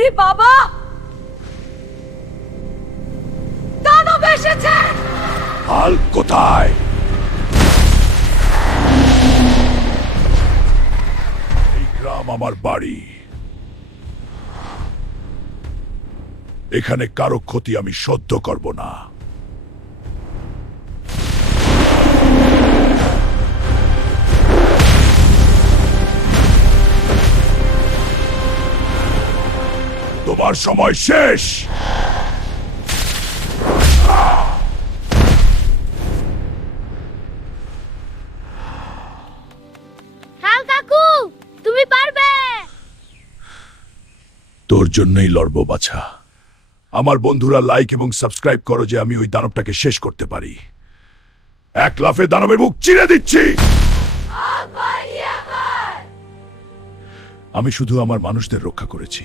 ওরে বাবা, দানব এসেছে! হাল্ক কোথায়? এই গ্রাম আমার বাড়ি। এখানে কারো ক্ষতি আমি সহ্য করব না। তোমার সময় শেষ। হাল কাকু, তুমি পারবে। তোর জন্যই লড়বো বাছা। আমার বন্ধুরা লাইক এবং সাবস্ক্রাইব করো যে আমি ওই দানবটাকে শেষ করতে পারি। এক লাফে দানবের মুখ চিরে দিচ্ছি। আমি শুধু আমার মানুষদের রক্ষা করেছি।